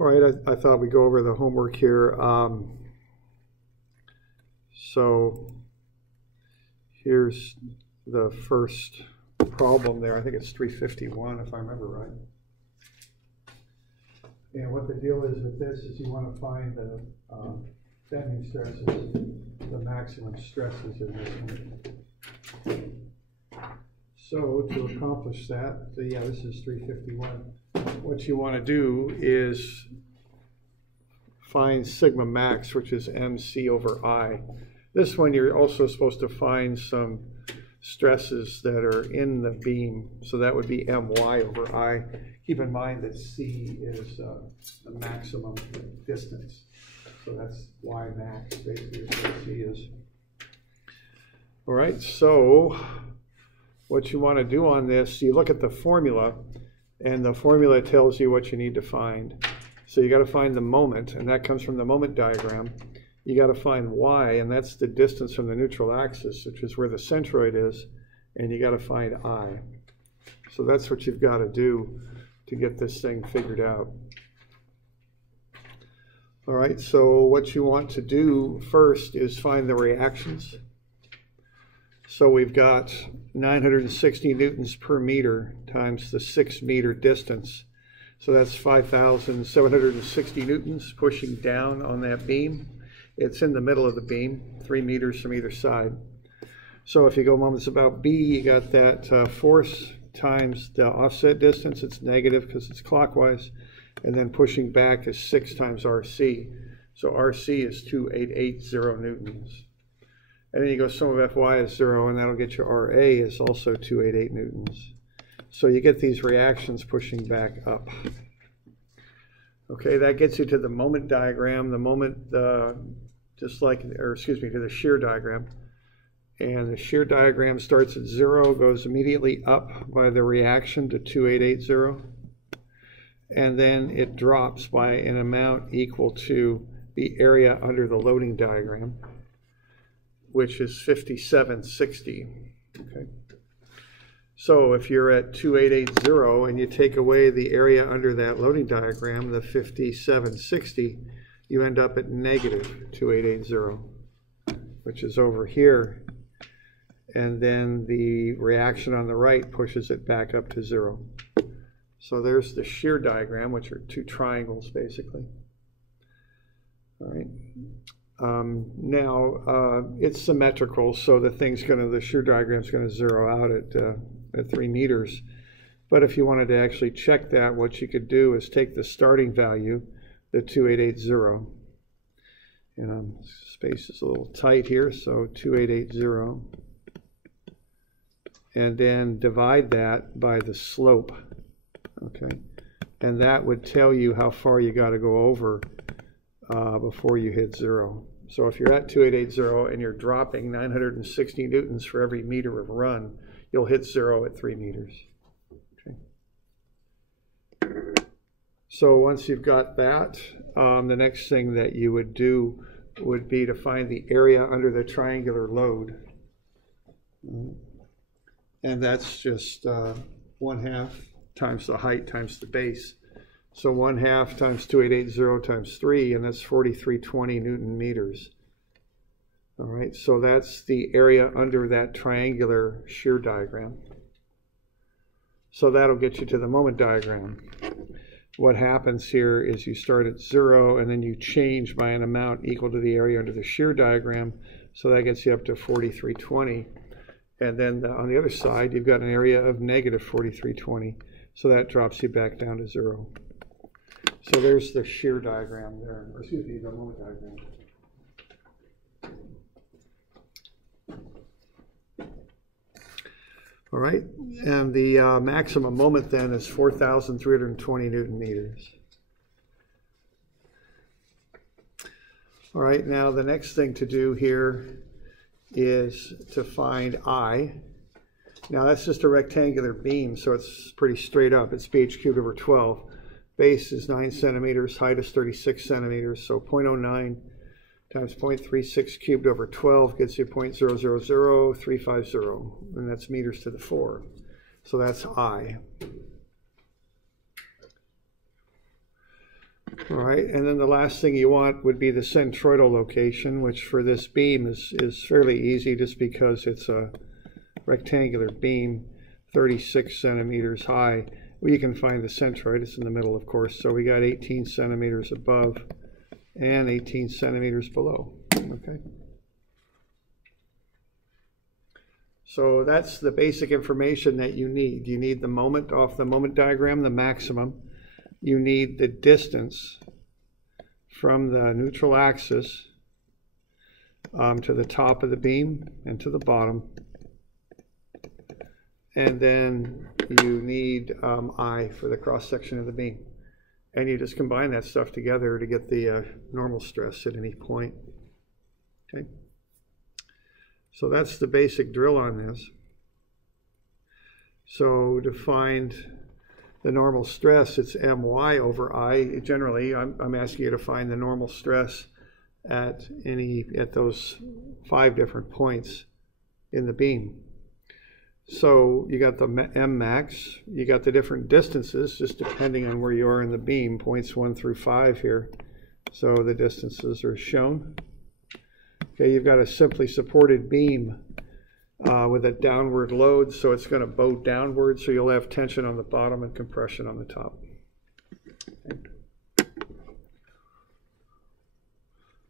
All right, I thought we'd go over the homework here. So here's the first problem there. I think it's 351 if I remember right. And what the deal is with this is you want to find the bending stresses, the maximum stresses in this one. So to accomplish that, yeah, this is 351. What you want to do is find sigma max, which is MC over I. This one you're also supposed to find some stresses that are in the beam, so that would be MY over I. Keep in mind that C is the maximum distance, so that's Y max basically is what C is. All right, so what you want to do on this, you look at the formula, and the formula tells you what you need to find. So you got to find the moment, and that comes from the moment diagram. You got to find Y, and that's the distance from the neutral axis, which is where the centroid is, and you got to find I. So that's what you've got to do to get this thing figured out. All right, so what you want to do first is find the reactions. So we've got 960 newtons per meter times the 6 meter distance. So that's 5,760 newtons pushing down on that beam. It's in the middle of the beam, 3 meters from either side. So if you go moments about B, you got that force times the offset distance. It's negative because it's clockwise. And then pushing back is 6 times RC. So RC is 2880 newtons. And then you go sum of Fy is 0, and that'll get you RA is also 288 newtons. So you get these reactions pushing back up. Okay, that gets you to the moment diagram, the moment, to the shear diagram. And the shear diagram starts at 0, goes immediately up by the reaction to 2880. And then it drops by an amount equal to the area under the loading diagram, which is 5760. Okay. So if you're at 2880 and you take away the area under that loading diagram, the 5760, you end up at negative 2880, which is over here. And then the reaction on the right pushes it back up to 0. So there's the shear diagram, which are 2 triangles basically. All right. Now it's symmetrical, so the shear diagram is going to zero out at 3 meters. But if you wanted to actually check that, what you could do is take the starting value, the 2880. Space is a little tight here, so 2880, and then divide that by the slope. Okay, and that would tell you how far you got to go over before you hit 0. So if you're at 2880 and you're dropping 960 newtons for every meter of run, you'll hit 0 at 3 meters. Okay. So once you've got that, the next thing that you would do would be to find the area under the triangular load. And that's just 1/2 times the height times the base. So 1/2 times 2880 times 3, and that's 4320 Newton meters. All right, so that's the area under that triangular shear diagram. So that'll get you to the moment diagram. What happens here is you start at 0, and then you change by an amount equal to the area under the shear diagram. So that gets you up to 4320. And then on the other side, you've got an area of negative 4320. So that drops you back down to 0. So there's the shear diagram there, or excuse me, the moment diagram. All right, and the maximum moment then is 4,320 Newton meters. All right, now the next thing to do here is to find I. Now that's just a rectangular beam, so it's pretty straight up. It's bh cubed over 12. Base is 9 centimeters, height is 36 centimeters, so 0.09 times 0.36 cubed over 12 gets you 0.000350, and that's meters to the 4. So that's I. All right, and then the last thing you want would be the centroidal location, which for this beam is fairly easy just because it's a rectangular beam, 36 centimeters high. Well, you can find the centroid, it's in the middle, of course. So we got 18 centimeters above and 18 centimeters below, okay? So that's the basic information that you need. You need the moment off the moment diagram, the maximum. You need the distance from the neutral axis to the top of the beam and to the bottom. And then you need I for the cross section of the beam. And you just combine that stuff together to get the normal stress at any point. Okay. So that's the basic drill on this. So to find the normal stress, it's my over I. Generally, I'm asking you to find the normal stress at those 5 different points in the beam. So you got the M max, you got the different distances, just depending on where you are in the beam, points 1 through 5 here. So the distances are shown. Okay, you've got a simply supported beam with a downward load, so it's going to bow downward, so you'll have tension on the bottom and compression on the top. Okay.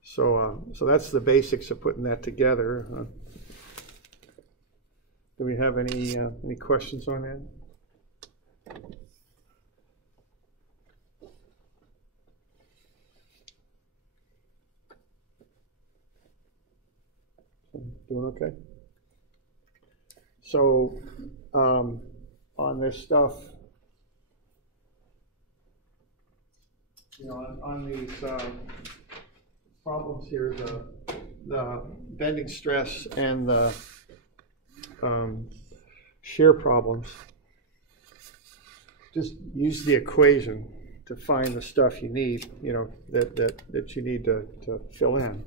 So that's the basics of putting that together. Do we have any questions on that? Doing okay? So on this stuff, on these problems here, the bending stress and the shear problems, just use the equation to find the stuff you need, that you need to fill in.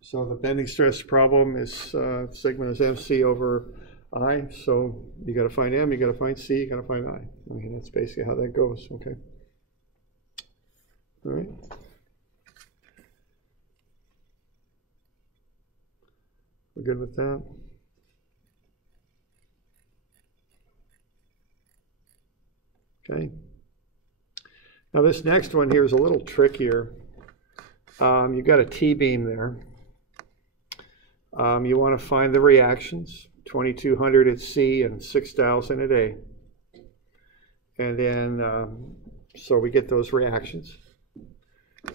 So the bending stress problem is sigma is MC over I. So you got to find M, you got to find C, you got to find I. I mean, that's basically how that goes. Okay. All right. We're good with that. Okay. Now this next one here is a little trickier. You've got a T-beam there. You want to find the reactions, 2200 at C and 6000 at A. And then, so we get those reactions.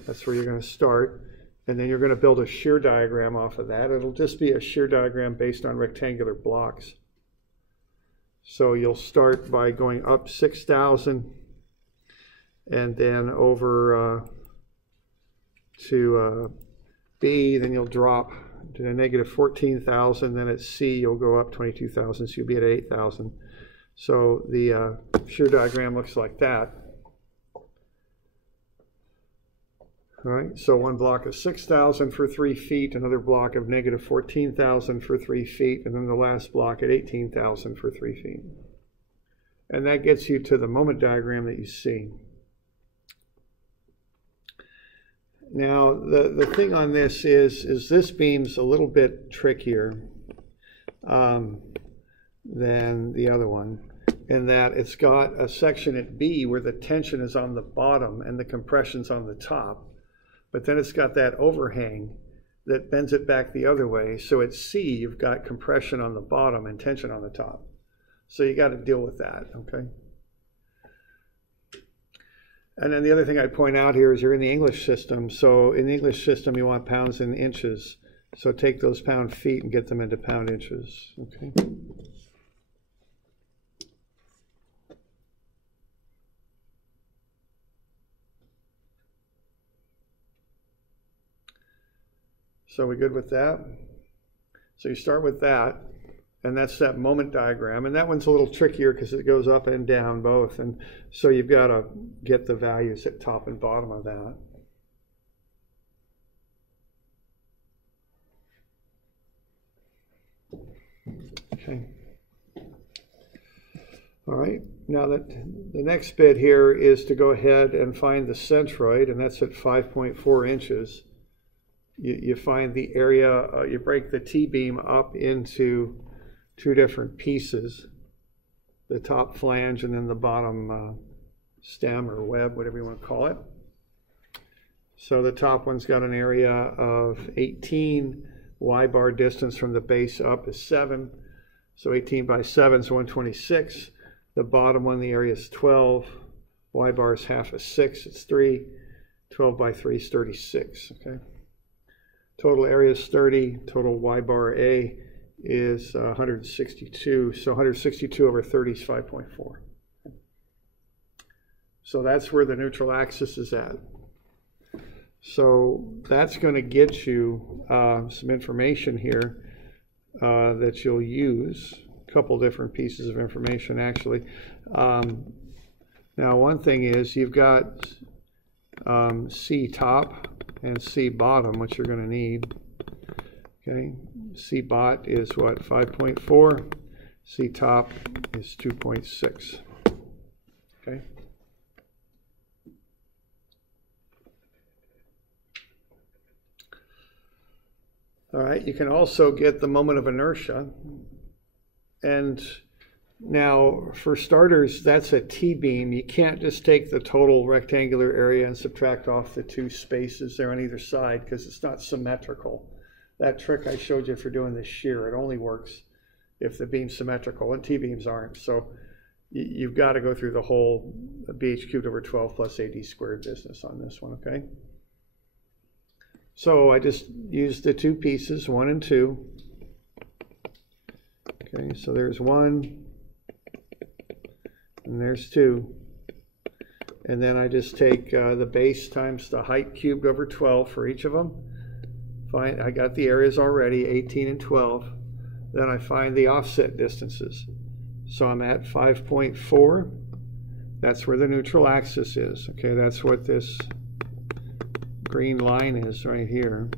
That's where you're going to start. And then you're going to build a shear diagram off of that. It'll just be a shear diagram based on rectangular blocks. So you'll start by going up 6,000 and then over to B, then you'll drop to a negative 14,000, then at C you'll go up 22,000, so you'll be at 8,000. So the shear diagram looks like that. All right, so one block of 6,000 for 3 feet, another block of negative 14,000 for 3 feet, and then the last block at 18,000 for 3 feet. And that gets you to the moment diagram that you see. Now, the thing on this is this beam's a little bit trickier than the other one, in that it's got a section at B where the tension is on the bottom and the compression's on the top. But then it's got that overhang that bends it back the other way. So at C, you've got compression on the bottom and tension on the top. So you got to deal with that, okay? And then the other thing I'd point out here is you're in the English system. So in the English system, you want pounds and inches. So take those pound feet and get them into pound inches, okay? So we good with that? So you start with that, and that's that moment diagram. And that one's a little trickier because it goes up and down both. And so you've got to get the values at top and bottom of that. Okay. All right. Now the next bit here is to go ahead and find the centroid, and that's at 5.4 inches. You find the area, you break the T-beam up into two different pieces, the top flange and then the bottom stem or web, whatever you want to call it. So the top one's got an area of 18, Y-bar distance from the base up is 7, so 18 by 7 is 126. The bottom one, the area is 12, Y-bar is half of 6, it's 3, 12 by 3 is 36, okay? Total area is 30, total Y-bar A is 162, so 162 over 30 is 5.4. So that's where the neutral axis is at. So that's going to get you some information here that you'll use. A couple different pieces of information, actually. Now, one thing is you've got C top and C bottom, which you're going to need. Okay, C bot is what, 5.4. C top is 2.6. Okay. All right, you can also get the moment of inertia. And now, for starters, that's a T-beam. You can't just take the total rectangular area and subtract off the two spaces there on either side because it's not symmetrical. That trick I showed you for doing the shear, it only works if the beam's symmetrical, and T-beams aren't. So you've got to go through the whole BH cubed over 12 plus AD squared business on this one, okay? So I just used the two pieces, 1 and 2. Okay, so there's 1, and there's 2. And then I just take the base times the height cubed over 12 for each of them. Fine, I got the areas already, 18 and 12. Then I find the offset distances. So I'm at 5.4. That's where the neutral axis is. Okay, that's what this green line is right here.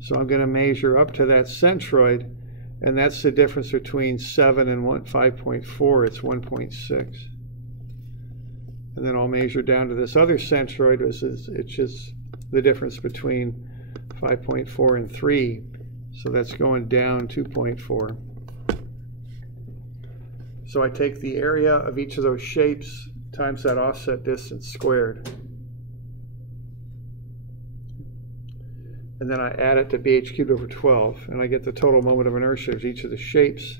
So I'm going to measure up to that centroid, and that's the difference between 7 and 5.4. It's 1.6. And then I'll measure down to this other centroid, which is it's just the difference between 5.4 and 3. So that's going down 2.4. So I take the area of each of those shapes times that offset distance squared. And then I add it to BH cubed over 12, and I get the total moment of inertia of each of the shapes.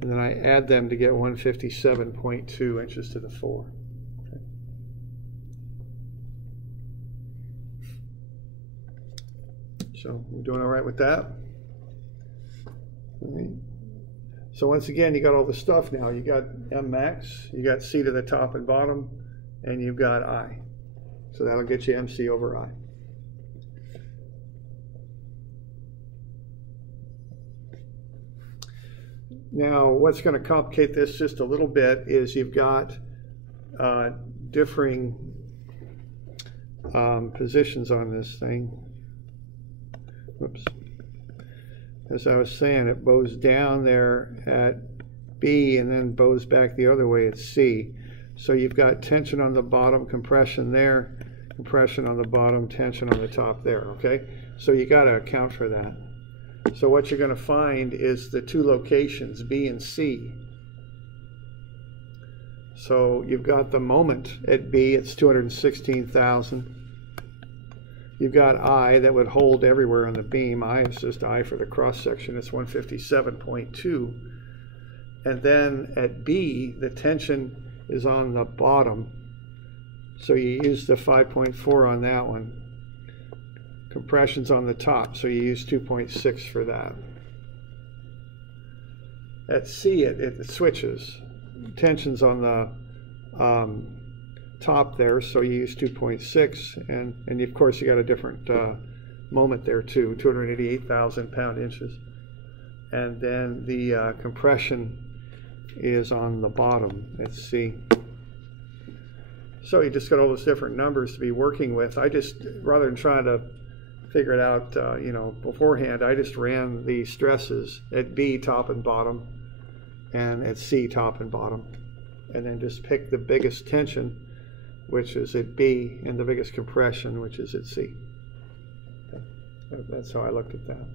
And then I add them to get 157.2 inches to the 4. Okay. So we're doing all right with that. All right. So once again, you got all the stuff now. You got M max, you got C to the top and bottom, and you've got I. So that'll get you MC over I. Now, what's going to complicate this just a little bit is you've got differing positions on this thing. Whoops. As I was saying, it bows down there at B and then bows back the other way at C. So you've got tension on the bottom, compression there, compression on the bottom, tension on the top there, okay? So you got to account for that. So what you're going to find is the two locations, B and C. So you've got the moment at B, it's 216,000. You've got I that would hold everywhere on the beam. I is just I for the cross section, it's 157.2. And then at B, the tension is on the bottom. So you use the 5.4 on that one. Compression's on the top, so you use 2.6 for that. At C, it switches. Tension's on the top there, so you use 2.6, and of course you got a different moment there too, 288,000 pound-inches. And then the compression is on the bottom at C. So you just got all those different numbers to be working with. I just, rather than trying to figure it out, beforehand, I just ran the stresses at B, top and bottom, and at C, top and bottom. And then just pick the biggest tension, which is at B, and the biggest compression, which is at C. Okay. That's how I looked at that.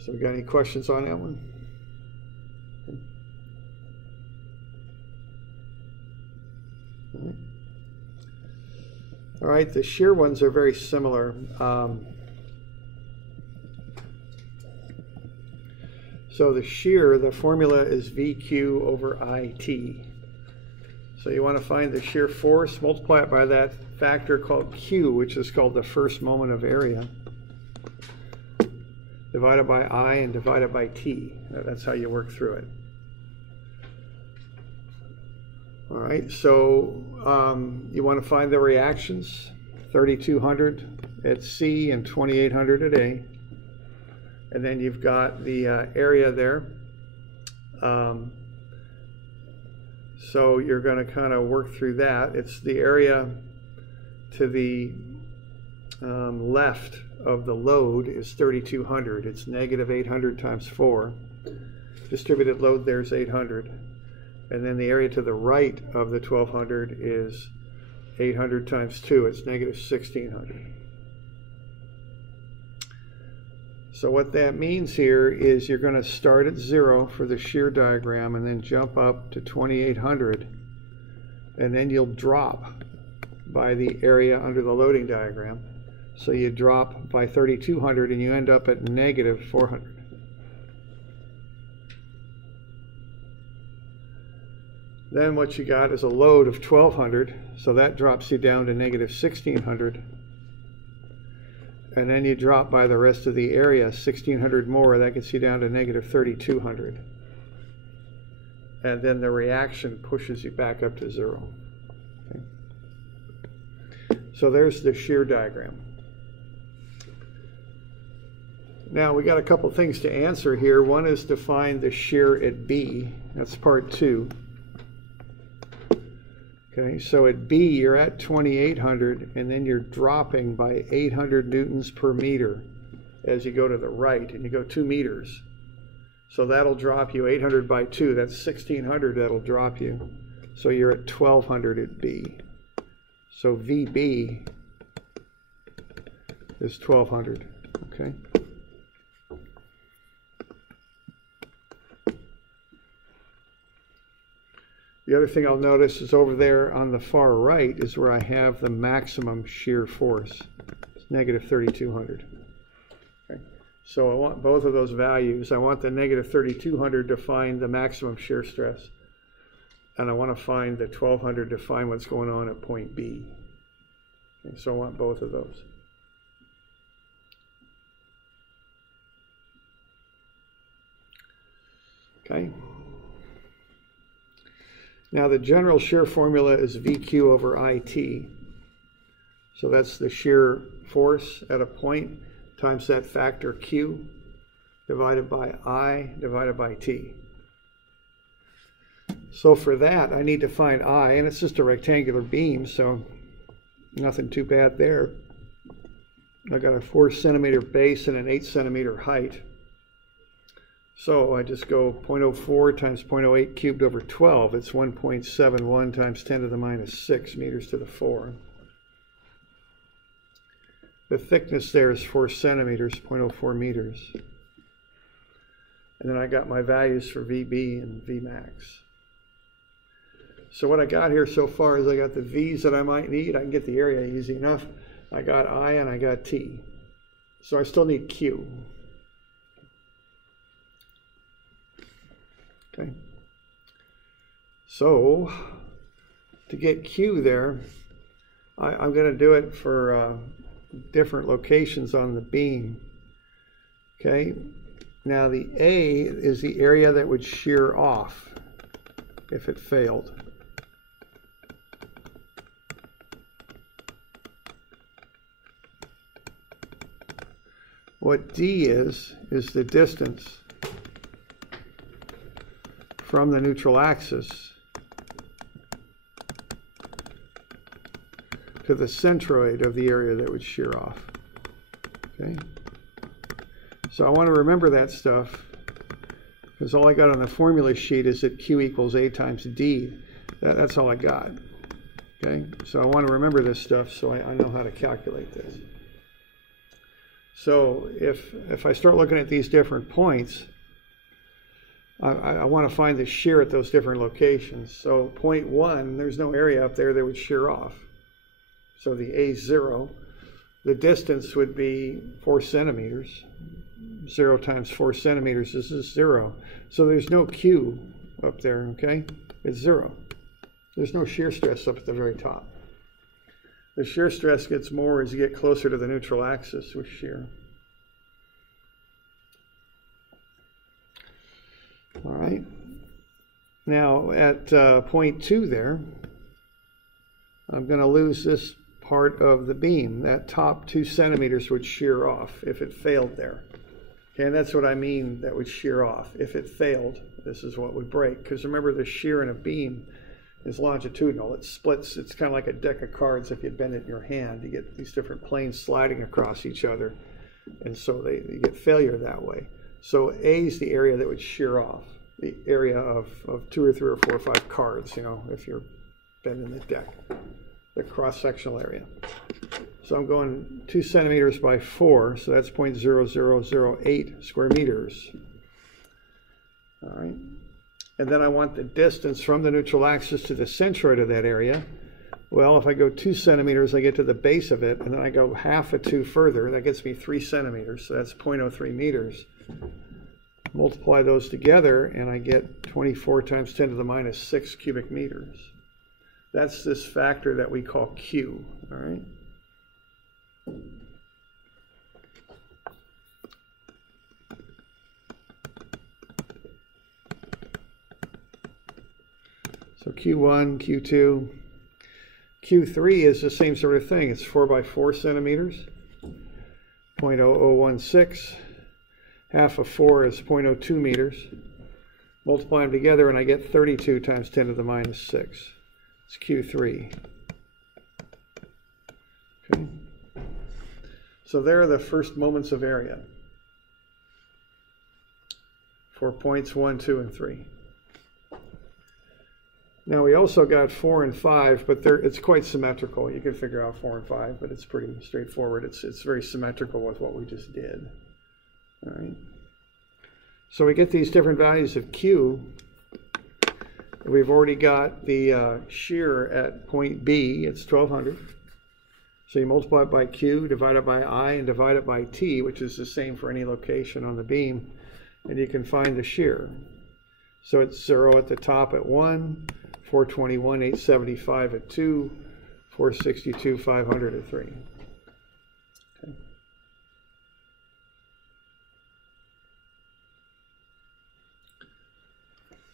So we got any questions on that one? Okay. All right, the shear ones are very similar. So the shear, the formula is VQ over IT. So you want to find the shear force, multiply it by that factor called Q, which is called the first moment of area, divided by I and divided by T. That's how you work through it. All right, so you want to find the reactions, 3,200 at C and 2,800 at A. And then you've got the area there. So you're going to kind of work through that. It's the area to the left of the load is 3,200. It's negative 800 times 4. Distributed load there is 800. And then the area to the right of the 1,200 is 800 times 2. It's negative 1,600. So what that means here is you're going to start at 0 for the shear diagram and then jump up to 2,800, and then you'll drop by the area under the loading diagram. So you drop by 3,200 and you end up at negative 400. Then what you got is a load of 1,200, so that drops you down to negative 1,600. And then you drop by the rest of the area, 1,600 more, that gets you down to negative 3,200. And then the reaction pushes you back up to 0. Okay. So there's the shear diagram. Now we got a couple things to answer here. One is to find the shear at B. That's part 2. Okay, so at B you're at 2,800 and then you're dropping by 800 newtons per meter as you go to the right, and you go 2 meters. So that'll drop you 800 by 2. That's 1,600 that'll drop you. So you're at 1,200 at B. So VB is 1,200. Okay. The other thing I'll notice is over there on the far right is where I have the maximum shear force. It's negative 3,200. Okay. So I want both of those values. I want the negative 3,200 to find the maximum shear stress. And I want to find the 1,200 to find what's going on at point B. Okay, so I want both of those. Okay. Now the general shear formula is VQ over IT. So that's the shear force at a point times that factor Q divided by I divided by T. So for that I need to find I, and it's just a rectangular beam, so nothing too bad there. I got a 4 centimeter base and an 8 centimeter height. So I just go 0.04 times 0.08 cubed over 12. It's 1.71 times 10 to the minus 6 meters to the 4. The thickness there is 4 centimeters, 0.04 meters. And then I got my values for VB and Vmax. So what I got here so far is I got the V's that I might need. I can get the area easy enough. I got I and I got T. So I still need Q. Okay. So to get Q there, I'm going to do it for different locations on the beam. Okay. Now the A is the area that would shear off if it failed. What D is the distance from the neutral axis to the centroid of the area that would shear off. Okay. So I want to remember that stuff, because all I got on the formula sheet is that Q equals A times D. That's all I got. Okay, so I want to remember this stuff so I know how to calculate this. So if I start looking at these different points, I want to find the shear at those different locations. So point 1, there's no area up there that would shear off. So the A0, the distance would be 4 centimeters. 0 times 4 centimeters is 0. So there's no Q up there, okay? It's 0. There's no shear stress up at the very top. The shear stress gets more as you get closer to the neutral axis with shear. All right. Now at point 2 there, I'm going to lose this part of the beam. That top 2 centimeters would shear off if it failed there. Okay, and that's what I mean, that would shear off. If it failed, this is what would break. Because remember, the shear in a beam is longitudinal. It splits. It's kind of like a deck of cards. If you bend it in your hand, you get these different planes sliding across each other. And so you get failure that way. So A is the area that would shear off. The area of 2 or 3 or 4 or 5 cards, you know, if you're bending the deck. The cross-sectional area. So I'm going 2 centimeters by 4, so that's 0.0008 square meters. All right. And then I want the distance from the neutral axis to the centroid of that area. Well, if I go 2 centimeters, I get to the base of it, and then I go half a 2 further. That gets me 3 centimeters, so that's 0.03 meters. Multiply those together, and I get 24 times 10 to the minus 6 cubic meters. That's this factor that we call Q, all right? So Q1, Q2, Q3 is the same sort of thing. It's 4 by 4 centimeters, 0.0016. Half of 4 is 0.02 meters. Multiply them together and I get 32 times 10 to the minus 6. It's Q3. Okay. So there are the first moments of area for points 1, 2, and 3. Now we also got 4 and 5, but it's quite symmetrical. You can figure out 4 and 5, but it's pretty straightforward. It's very symmetrical with what we just did. All right. So we get these different values of Q. We've already got the shear at point B. It's 1200. So you multiply it by Q, divide it by I, and divide it by T, which is the same for any location on the beam, and you can find the shear. So it's 0 at the top at 1, 421, 875 at 2, 462, 500 at 3. Okay.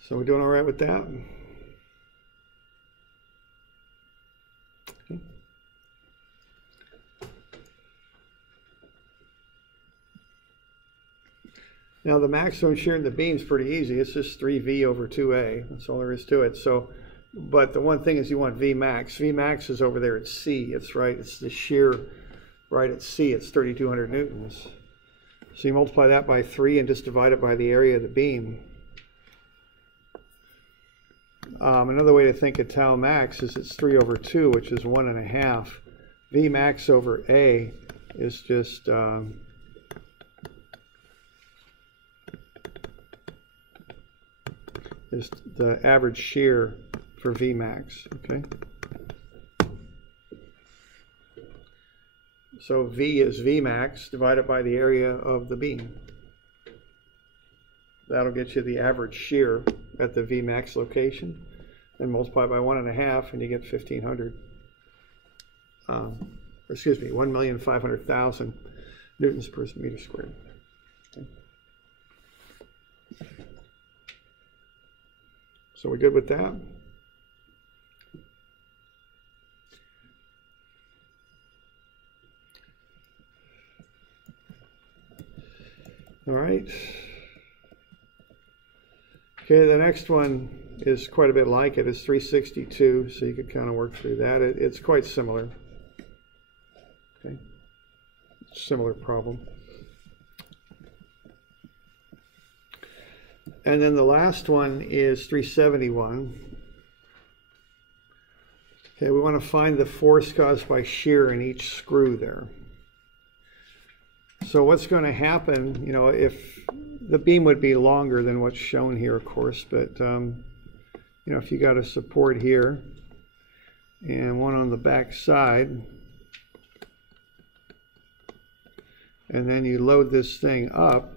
So we're doing all right with that? Okay. Now the maximum shear in the beam is pretty easy. It's just 3V over 2A. That's all there is to it. So, but the one thing is you want V max. V max is over there at C. It's the shear right at C. It's 3,200 newtons. So you multiply that by 3 and just divide it by the area of the beam. Another way to think of tau max is it's 3 over 2, which is 1.5. V max over A is just is the average shear for V max, okay? So V is V max divided by the area of the beam. That'll get you the average shear at the V max location, and multiply by 1.5 and you get 1,500. Excuse me, 1,500,000 newtons per meter squared. Okay. So we're good with that? All right. Okay, the next one is quite a bit like it. It's 362, so you could kind of work through that. It's quite similar. Okay. similar problem. And then the last one is 371. Okay, we want to find the force caused by shear in each screw there. So what's going to happen, you know, if the beam would be longer than what's shown here, of course, but, you know, if you got a support here and one on the back side, and then you load this thing up,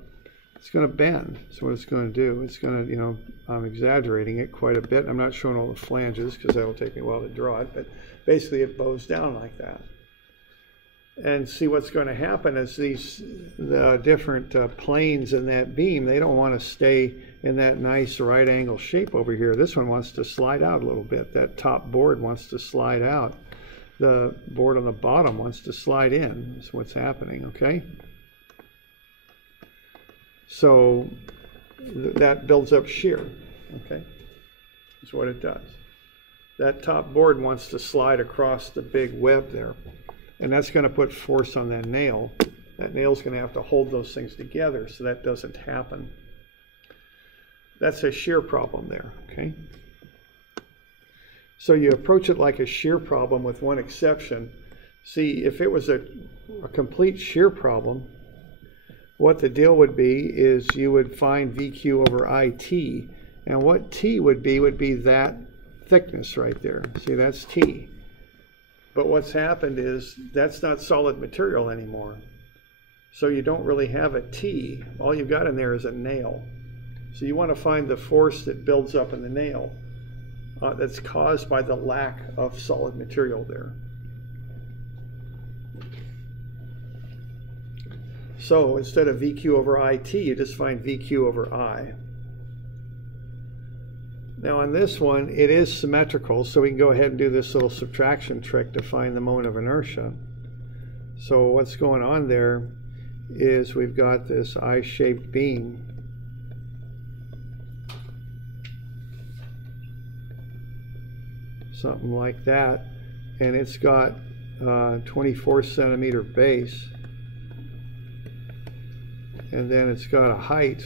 it's going to bend. So what it's going to do, it's going to, you know, I'm exaggerating it quite a bit. I'm not showing all the flanges because that'll take me a while to draw it, but basically it bows down like that. And see, what's going to happen is the different planes in that beam, they don't want to stay in that nice right angle shape over here. This one wants to slide out a little bit. That top board wants to slide out. The board on the bottom wants to slide in. That's what's happening, okay? So that builds up shear, okay? That's what it does. That top board wants to slide across the big web there. And that's going to put force on that nail. That nail's going to have to hold those things together so that doesn't happen. That's a shear problem there, okay? So you approach it like a shear problem with one exception. See, if it was a complete shear problem, what the deal would be is you would find VQ over IT. And what T would be that thickness right there. See, that's T. But what's happened is that's not solid material anymore. So you don't really have a T. All you've got in there is a nail. So you want to find the force that builds up in the nail that's caused by the lack of solid material there. So instead of VQ over IT, you just find VQ over I. Now on this one, it is symmetrical, so we can go ahead and do this little subtraction trick to find the moment of inertia. So what's going on there is we've got this I-shaped beam. Something like that, and it's got 24 centimeter base, and then it's got a height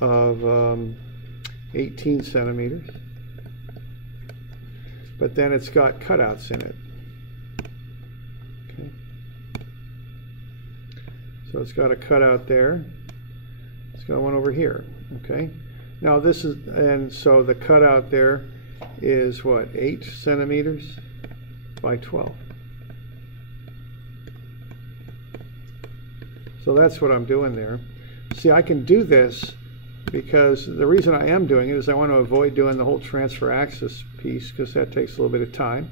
of 18 centimeters, but then it's got cutouts in it. Okay. So it's got a cutout there. It's got one over here. Okay. Now this is, and so the cutout there is what, 8 centimeters by 12. So that's what I'm doing there. See, I can do this because the reason I am doing it is I want to avoid doing the whole transfer axis piece because that takes a little bit of time.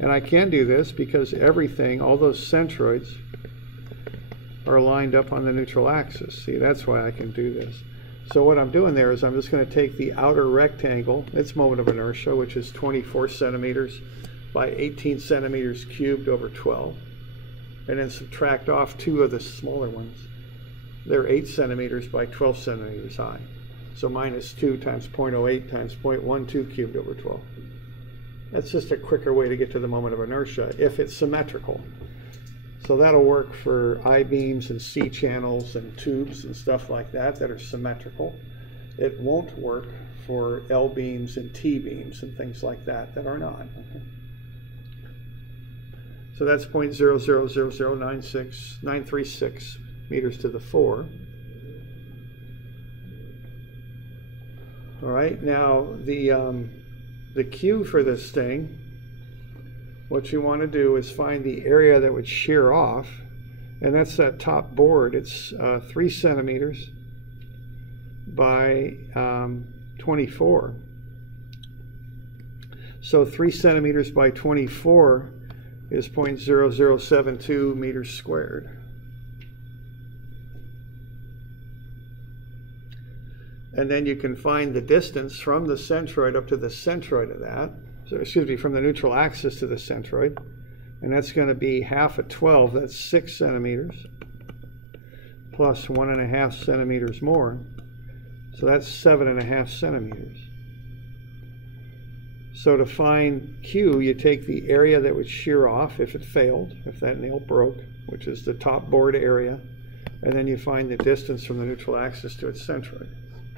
And I can do this because everything, all those centroids, are lined up on the neutral axis. See, that's why I can do this. So what I'm doing there is I'm just going to take the outer rectangle, its moment of inertia, which is 24 centimeters by 18 centimeters cubed over 12, and then subtract off 2 of the smaller ones. They're 8 centimeters by 12 centimeters high. So minus 2 times 0.08 times 0.12 cubed over 12. That's just a quicker way to get to the moment of inertia if it's symmetrical. So that'll work for I-beams and C-channels and tubes and stuff like that that are symmetrical. It won't work for L-beams and T-beams and things like that that are not. Okay. So that's 0.000096936 meters to the 4. All right, now the Q for this thing, what you want to do is find the area that would shear off, and that's that top board. It's 3 centimeters by 24. So 3 centimeters by 24 is 0.0072 meters squared. And then you can find the distance from the centroid up to the centroid of that. So, excuse me, from the neutral axis to the centroid. And that's going to be half of 12. That's 6 centimeters. Plus 1.5 centimeters more. So that's 7.5 centimeters. So to find Q, you take the area that would shear off if it failed, if that nail broke, which is the top board area, and then you find the distance from the neutral axis to its centroid.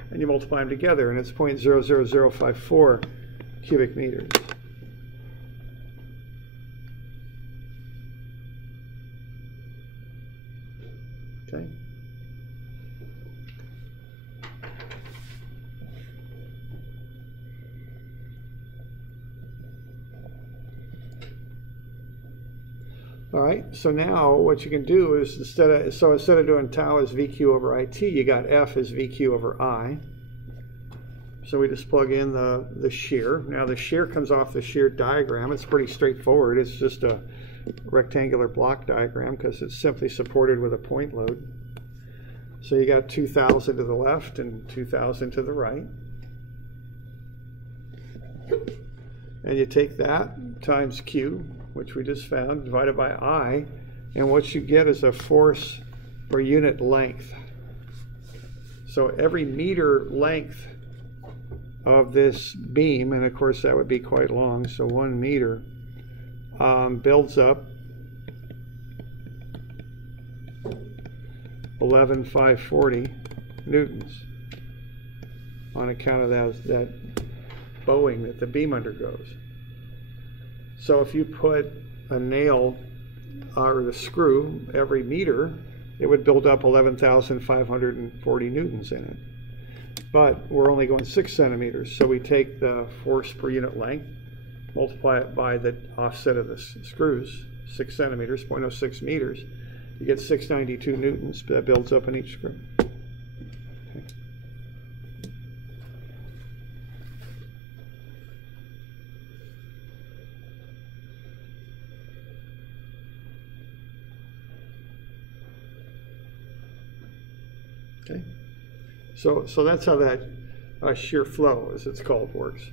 And you multiply them together, and it's 0.00054 cubic meters. Okay. All right, so now what you can do is instead of doing tau as VQ over IT, you got F as VQ over I. So we just plug in the shear. Now the shear comes off the shear diagram. It's pretty straightforward. It's just a rectangular block diagram because it's simply supported with a point load. So you got 2,000 to the left and 2,000 to the right. And you take that times Q, which we just found, divided by I, and what you get is a force per unit length. So every meter length of this beam, and of course that would be quite long, so 1 meter, builds up 11,540 newtons on account of that bowing that the beam undergoes. So if you put a nail or the screw every meter, it would build up 11,540 newtons in it. But we're only going 6 centimeters, so we take the force per unit length, multiply it by the offset of the screws, 6 centimeters, 0.06 meters, you get 692 newtons that builds up in each screw. Okay, so that's how that shear flow, as it's called, works.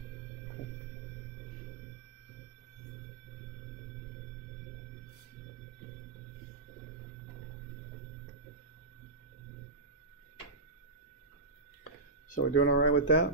So we're doing all right with that?